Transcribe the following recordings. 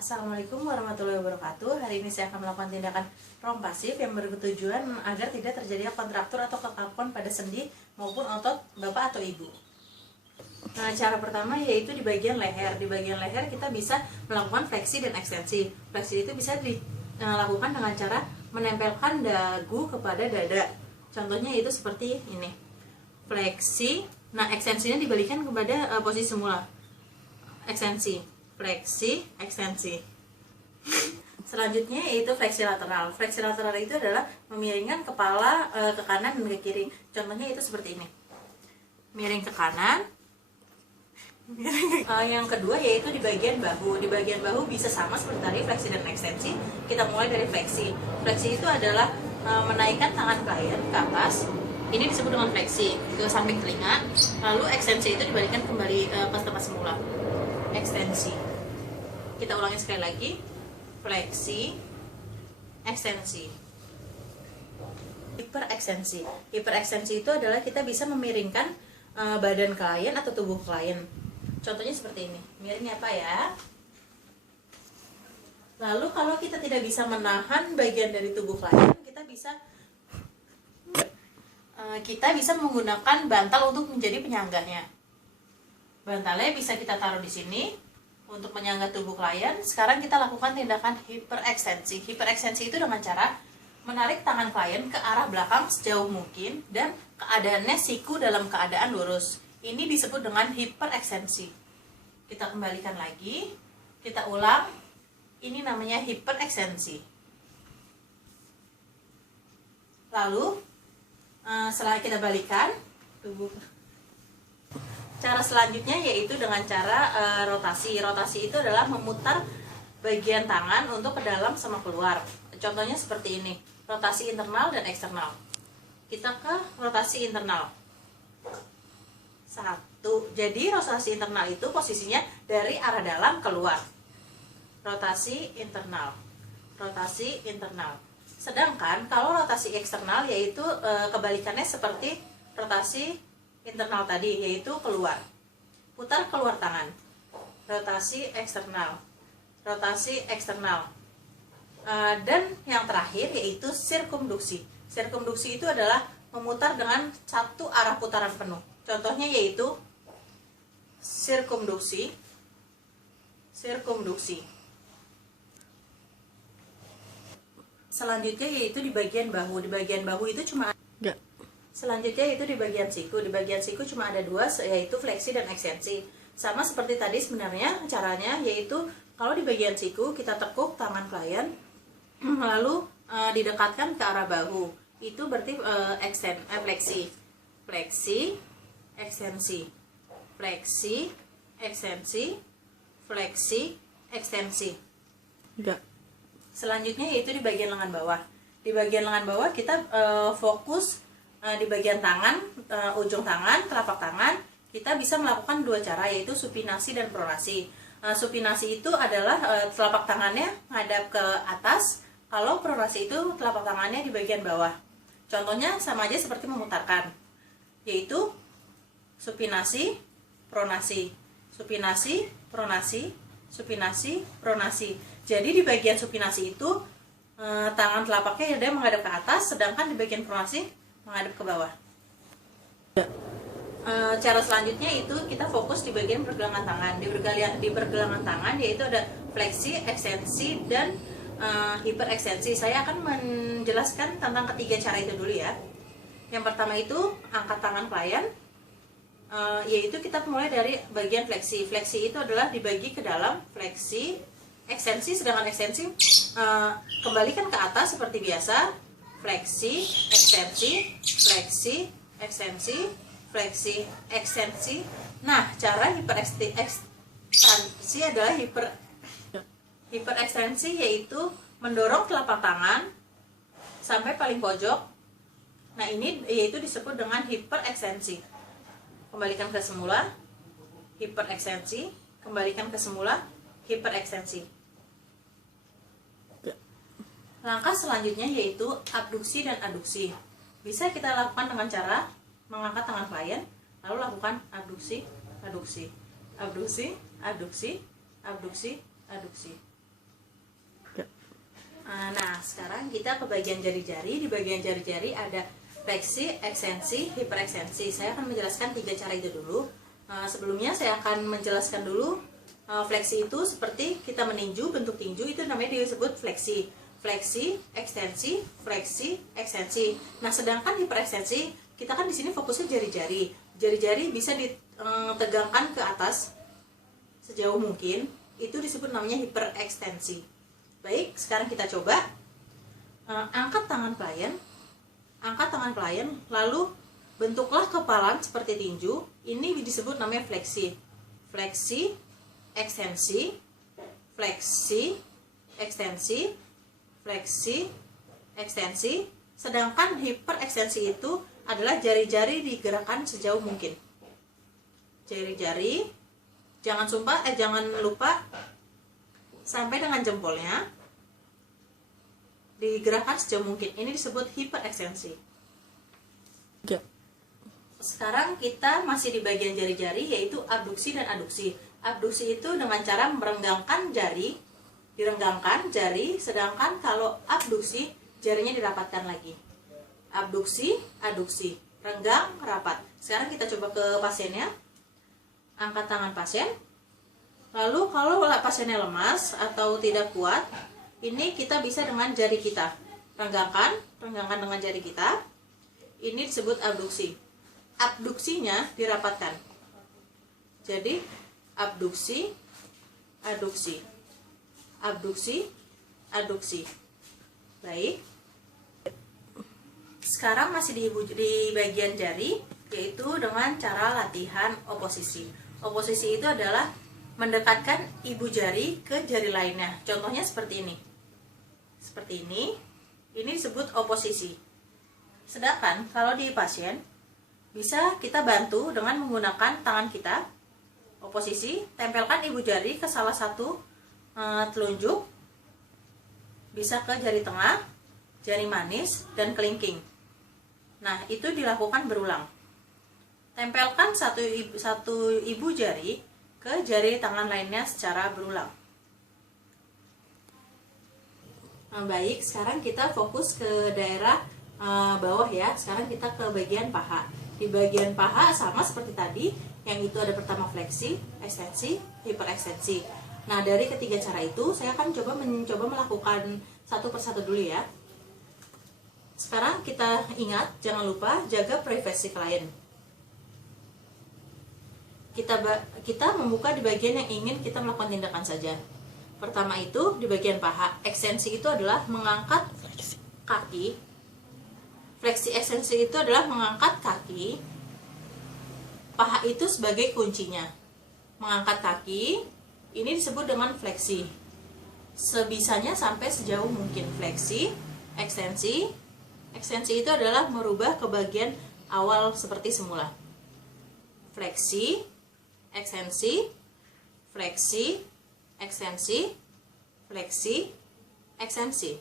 Assalamualaikum warahmatullahi wabarakatuh. Hari ini saya akan melakukan tindakan rompasif yang bertujuan agar tidak terjadi kontraktur atau kekakuan pada sendi maupun otot bapak atau ibu. Nah, cara pertama yaitu di bagian leher. Di bagian leher kita bisa melakukan fleksi dan ekstensi. Fleksi itu bisa dilakukan dengan cara menempelkan dagu kepada dada. Contohnya itu seperti ini. Fleksi. Nah, ekstensinya dibalikan kepada posisi semula. Ekstensi. Fleksi, ekstensi. Selanjutnya yaitu fleksi lateral. Fleksi lateral itu adalah memiringkan kepala ke kanan dan ke kiri. Contohnya itu seperti ini. Miring ke kanan. Yang kedua yaitu di bagian bahu. Di bagian bahu bisa sama seperti tadi, fleksi dan ekstensi. Kita mulai dari fleksi. Fleksi itu adalah menaikkan tangan klien ke atas. Ini disebut dengan fleksi ke samping telinga. Lalu ekstensi itu dibalikkan kembali ke tempat semula. Ekstensi. Kita ulangi sekali lagi. Fleksi, ekstensi. Hiperekstensi. Hiperekstensi itu adalah kita bisa memiringkan badan klien atau tubuh klien. Contohnya seperti ini. Miringnya apa ya? Lalu kalau kita tidak bisa menahan bagian dari tubuh klien, kita bisa menggunakan bantal untuk menjadi penyangganya. Bantalnya bisa kita taruh di sini untuk menyangga tubuh klien. Sekarang kita lakukan tindakan hiperekstensi. Hiperekstensi itu dengan cara menarik tangan klien ke arah belakang sejauh mungkin dan keadaannya siku dalam keadaan lurus. Ini disebut dengan hiperekstensi. Kita kembalikan lagi, kita ulang. Ini namanya hiperekstensi. Lalu setelah kita balikan tubuh, cara selanjutnya yaitu dengan cara rotasi. Rotasi itu adalah memutar bagian tangan untuk ke dalam sama keluar. Contohnya seperti ini. Rotasi internal dan eksternal. Kita ke rotasi internal. 1. Jadi rotasi internal itu posisinya dari arah dalam keluar. Rotasi internal. Rotasi internal. Sedangkan kalau rotasi eksternal yaitu kebalikannya seperti rotasi internal tadi, yaitu keluar. Putar keluar tangan. Rotasi eksternal. Rotasi eksternal. Dan yang terakhir yaitu sirkumduksi. Sirkumduksi itu adalah memutar dengan satu arah putaran penuh. Contohnya yaitu sirkumduksi. Sirkumduksi. Selanjutnya yaitu di bagian bahu. Di bagian bahu itu cuma Selanjutnya itu di bagian siku. Di bagian siku cuma ada dua, yaitu fleksi dan ekstensi. Sama seperti tadi sebenarnya caranya, yaitu kalau di bagian siku kita tekuk tangan klien, lalu didekatkan ke arah bahu. Itu berarti fleksi. Fleksi, ekstensi. Fleksi, ekstensi. Fleksi, ekstensi. Selanjutnya yaitu di bagian lengan bawah. Di bagian lengan bawah kita fokus di bagian tangan, ujung tangan, telapak tangan, kita bisa melakukan dua cara, yaitu supinasi dan pronasi. Supinasi itu adalah telapak tangannya menghadap ke atas, kalau pronasi itu telapak tangannya di bagian bawah. Contohnya sama aja seperti memutarkan, yaitu supinasi, pronasi, supinasi, pronasi, supinasi, pronasi. Jadi di bagian supinasi itu tangan telapaknya ada menghadap ke atas, sedangkan di bagian pronasi menghadap ke bawah. Cara selanjutnya itu kita fokus di bagian pergelangan tangan. Di pergelangan tangan yaitu ada fleksi, ekstensi, dan hiperekstensi. Saya akan menjelaskan tentang ketiga cara itu dulu ya. Yang pertama itu angkat tangan klien, yaitu kita mulai dari bagian fleksi. Fleksi itu adalah dibagi ke dalam fleksi, ekstensi, sedangkan ekstensi kembalikan ke atas seperti biasa. Fleksi, ekstensi, fleksi, ekstensi, fleksi, ekstensi. Nah, cara hiperekstensi adalah hiperekstensi yaitu mendorong telapak tangan sampai paling pojok. Nah, ini yaitu disebut dengan hiperekstensi. Kembalikan ke semula, hiperekstensi, kembalikan ke semula, hiperekstensi. Langkah selanjutnya yaitu abduksi dan aduksi. Bisa kita lakukan dengan cara mengangkat tangan klien, lalu lakukan abduksi, aduksi, abduksi, aduksi, abduksi, aduksi. Nah, sekarang kita ke bagian jari-jari. Di bagian jari-jari ada fleksi, ekstensi, hiperekstensi. Saya akan menjelaskan 3 cara itu dulu. Sebelumnya saya akan menjelaskan dulu fleksi itu seperti kita meninju, bentuk tinju itu namanya disebut fleksi. Fleksi, ekstensi, fleksi, ekstensi. Nah, sedangkan hiperekstensi, kita kan di sini fokusnya jari-jari. Jari-jari bisa ditegangkan ke atas sejauh mungkin. Itu disebut namanya hiperekstensi. Baik, sekarang kita coba angkat tangan klien, lalu bentuklah kepalan seperti tinju. Ini disebut namanya fleksi. Fleksi, ekstensi, fleksi, ekstensi, fleksi, ekstensi. Sedangkan hiperekstensi itu adalah jari-jari digerakkan sejauh mungkin. Jari-jari, jangan lupa sampai dengan jempolnya digerakkan sejauh mungkin. Ini disebut hiperekstensi. Sekarang kita masih di bagian jari-jari, yaitu abduksi dan aduksi. Abduksi itu dengan cara merenggangkan jari, direnggangkan jari, sedangkan kalau abduksi jarinya dirapatkan lagi. Abduksi, aduksi, renggang, rapat. Sekarang kita coba ke pasiennya. Angkat tangan pasien. Lalu kalau pasiennya lemas atau tidak kuat, ini kita bisa dengan jari kita. Renggangkan dengan jari kita. Ini disebut abduksi. Abduksinya dirapatkan. Jadi abduksi, aduksi. Abduksi, aduksi. Baik. Sekarang masih di bagian jari, yaitu dengan cara latihan oposisi. Oposisi itu adalah mendekatkan ibu jari ke jari lainnya. Contohnya seperti ini. Seperti ini. Ini disebut oposisi. Sedangkan kalau di pasien, bisa kita bantu dengan menggunakan tangan kita. Oposisi, tempelkan ibu jari ke salah satu telunjuk. Bisa ke jari tengah, jari manis, dan kelingking. Nah, itu dilakukan berulang. Tempelkan satu ibu jari ke jari tangan lainnya secara berulang. Baik, sekarang kita fokus ke daerah bawah ya. Sekarang kita ke bagian paha. Di bagian paha sama seperti tadi, yang itu ada pertama fleksi, ekstensi, hiperekstensi. Nah, dari ketiga cara itu saya akan mencoba melakukan satu persatu dulu ya. Sekarang kita ingat, jangan lupa jaga privasi klien. Kita membuka di bagian yang ingin kita melakukan tindakan saja. Pertama itu di bagian paha. Ekstensi itu adalah mengangkat kaki. Fleksi ekstensi itu adalah mengangkat kaki. Paha itu sebagai kuncinya. Mengangkat kaki, ini disebut dengan fleksi. Sebisanya sampai sejauh mungkin. Fleksi, ekstensi. Ekstensi itu adalah merubah ke bagian awal seperti semula. Fleksi, ekstensi, fleksi, ekstensi, fleksi, ekstensi.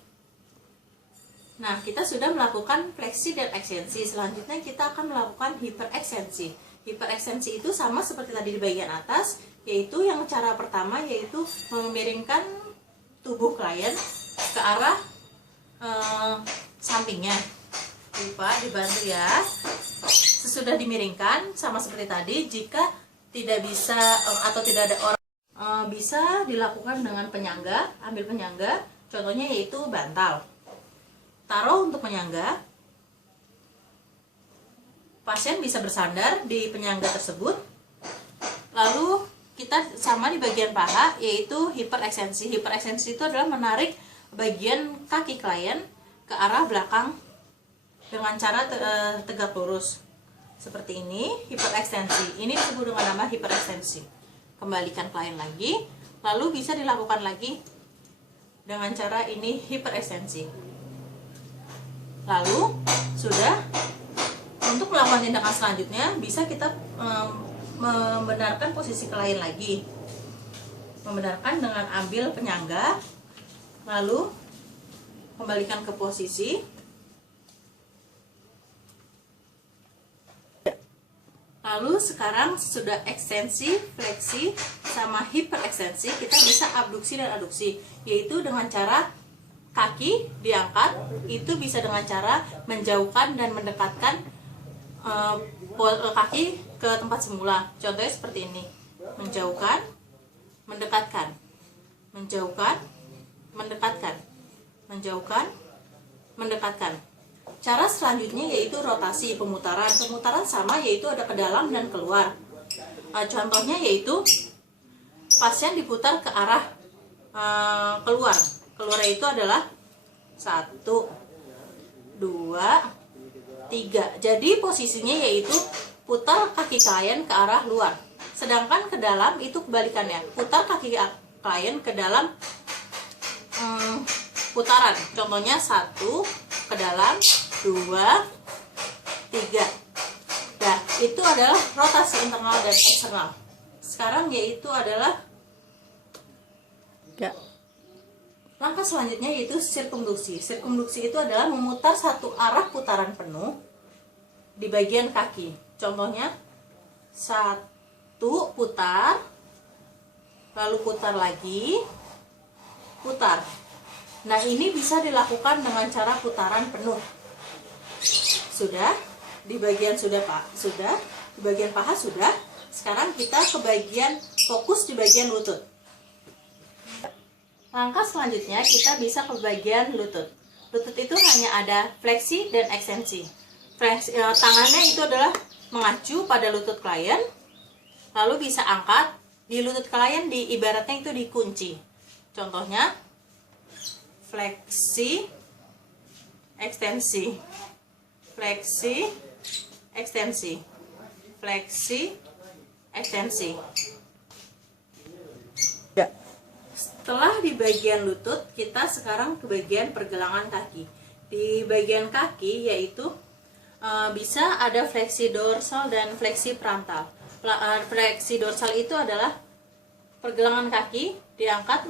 Nah, kita sudah melakukan fleksi dan ekstensi. Selanjutnya kita akan melakukan hiperekstensi. Hiperekstensi itu sama seperti tadi di bagian atas, yaitu yang cara pertama yaitu memiringkan tubuh klien ke arah sampingnya. Lupa dibantu ya. Sesudah dimiringkan sama seperti tadi, jika tidak bisa atau tidak ada orang, bisa dilakukan dengan penyangga. Ambil penyangga, contohnya yaitu bantal. Taruh untuk penyangga. Pasien bisa bersandar di penyangga tersebut. Lalu kita sama di bagian paha, yaitu hiperekstensi. Hiperekstensi itu adalah menarik bagian kaki klien ke arah belakang dengan cara tegak lurus. Seperti ini, hiperekstensi. Ini disebut dengan nama hiperekstensi. Kembalikan klien lagi, lalu bisa dilakukan lagi dengan cara ini, hiperekstensi. Lalu, sudah. Untuk melakukan tindakan selanjutnya, bisa kita membenarkan posisi klien lagi. Membenarkan dengan ambil penyangga, lalu kembalikan ke posisi. Lalu sekarang sudah ekstensi, fleksi, sama hiperekstensi, kita bisa abduksi dan aduksi, yaitu dengan cara kaki diangkat, itu bisa dengan cara menjauhkan dan mendekatkan kaki ke tempat semula. Contohnya seperti ini, menjauhkan, mendekatkan, menjauhkan, mendekatkan, menjauhkan, mendekatkan. Cara selanjutnya yaitu rotasi, pemutaran. Pemutaran sama, yaitu ada ke dalam dan keluar. Contohnya yaitu pasien diputar ke arah keluar. Keluar itu adalah 1, 2, 3. Jadi posisinya yaitu putar kaki klien ke arah luar. Sedangkan ke dalam itu kebalikannya, putar kaki klien ke dalam putaran. Contohnya 1 ke dalam, 2, 3. Nah, itu adalah rotasi internal dan eksternal. Sekarang yaitu adalah langkah selanjutnya yaitu sirkumduksi. Sirkumduksi itu adalah memutar satu arah putaran penuh di bagian kaki. Contohnya 1 putar, lalu putar lagi, putar. Nah, ini bisa dilakukan dengan cara putaran penuh. Sudah, di bagian sudah Pak, sudah, di bagian paha sudah. Sekarang kita ke bagian fokus di bagian lutut. Langkah selanjutnya kita bisa ke bagian lutut. Lutut itu hanya ada fleksi dan ekstensi. Tangannya itu adalah mengacu pada lutut klien, lalu bisa angkat di lutut klien, ibaratnya itu dikunci. Contohnya fleksi, ekstensi, fleksi, ekstensi, fleksi, ekstensi. Setelah di bagian lutut, kita sekarang ke bagian pergelangan kaki. Di bagian kaki yaitu bisa ada fleksi dorsal dan fleksi frontal. Fleksi dorsal itu adalah pergelangan kaki diangkat,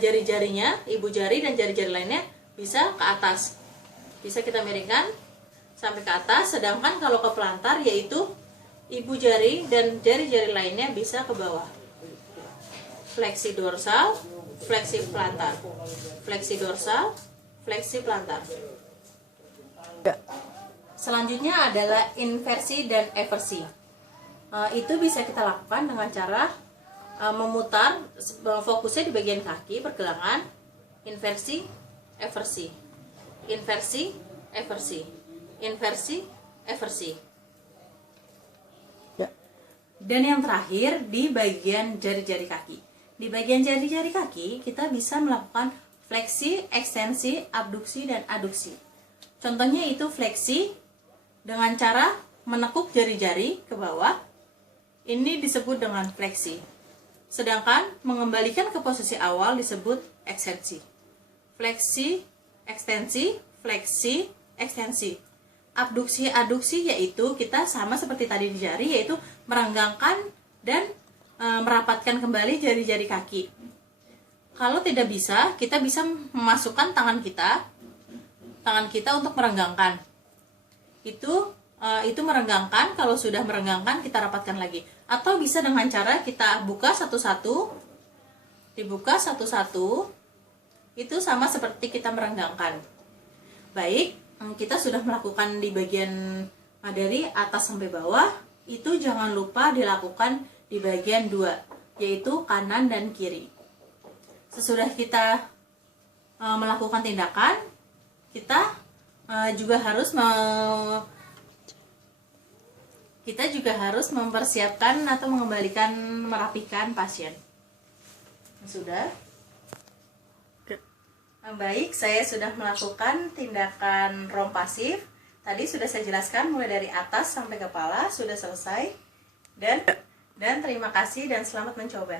jari-jarinya, ibu jari dan jari-jari lainnya bisa ke atas. Bisa kita miringkan sampai ke atas, sedangkan kalau ke pelantar yaitu ibu jari dan jari-jari lainnya bisa ke bawah. Fleksi dorsal, fleksi pelantar. Fleksi dorsal, fleksi pelantar. Selanjutnya adalah inversi dan eversi. Itu bisa kita lakukan dengan cara memutar, fokusnya di bagian kaki, pergelangan, inversi, eversi, inversi, eversi, inversi, eversi. Dan yang terakhir di bagian jari-jari kaki. Di bagian jari-jari kaki kita bisa melakukan fleksi, ekstensi, abduksi, dan aduksi. Contohnya itu fleksi dengan cara menekuk jari-jari ke bawah. Ini disebut dengan fleksi. Sedangkan mengembalikan ke posisi awal disebut ekstensi. Fleksi, ekstensi, fleksi, ekstensi. Abduksi, aduksi yaitu kita sama seperti tadi di jari, yaitu merenggangkan dan merapatkan kembali jari-jari kaki. Kalau tidak bisa, kita bisa memasukkan tangan kita untuk merenggangkan. Itu merenggangkan. Kalau sudah merenggangkan, kita rapatkan lagi. Atau bisa dengan cara kita buka satu-satu, dibuka satu-satu, itu sama seperti kita merenggangkan. Baik, kita sudah melakukan di bagian dari atas sampai bawah. Itu jangan lupa dilakukan di bagian 2, yaitu kanan dan kiri. Sesudah kita melakukan tindakan, kita juga harus mempersiapkan atau mengembalikan, merapikan pasien. Sudah? Baik, saya sudah melakukan tindakan rom pasif. Tadi sudah saya jelaskan mulai dari atas sampai kepala, sudah selesai. Dan terima kasih dan selamat mencoba.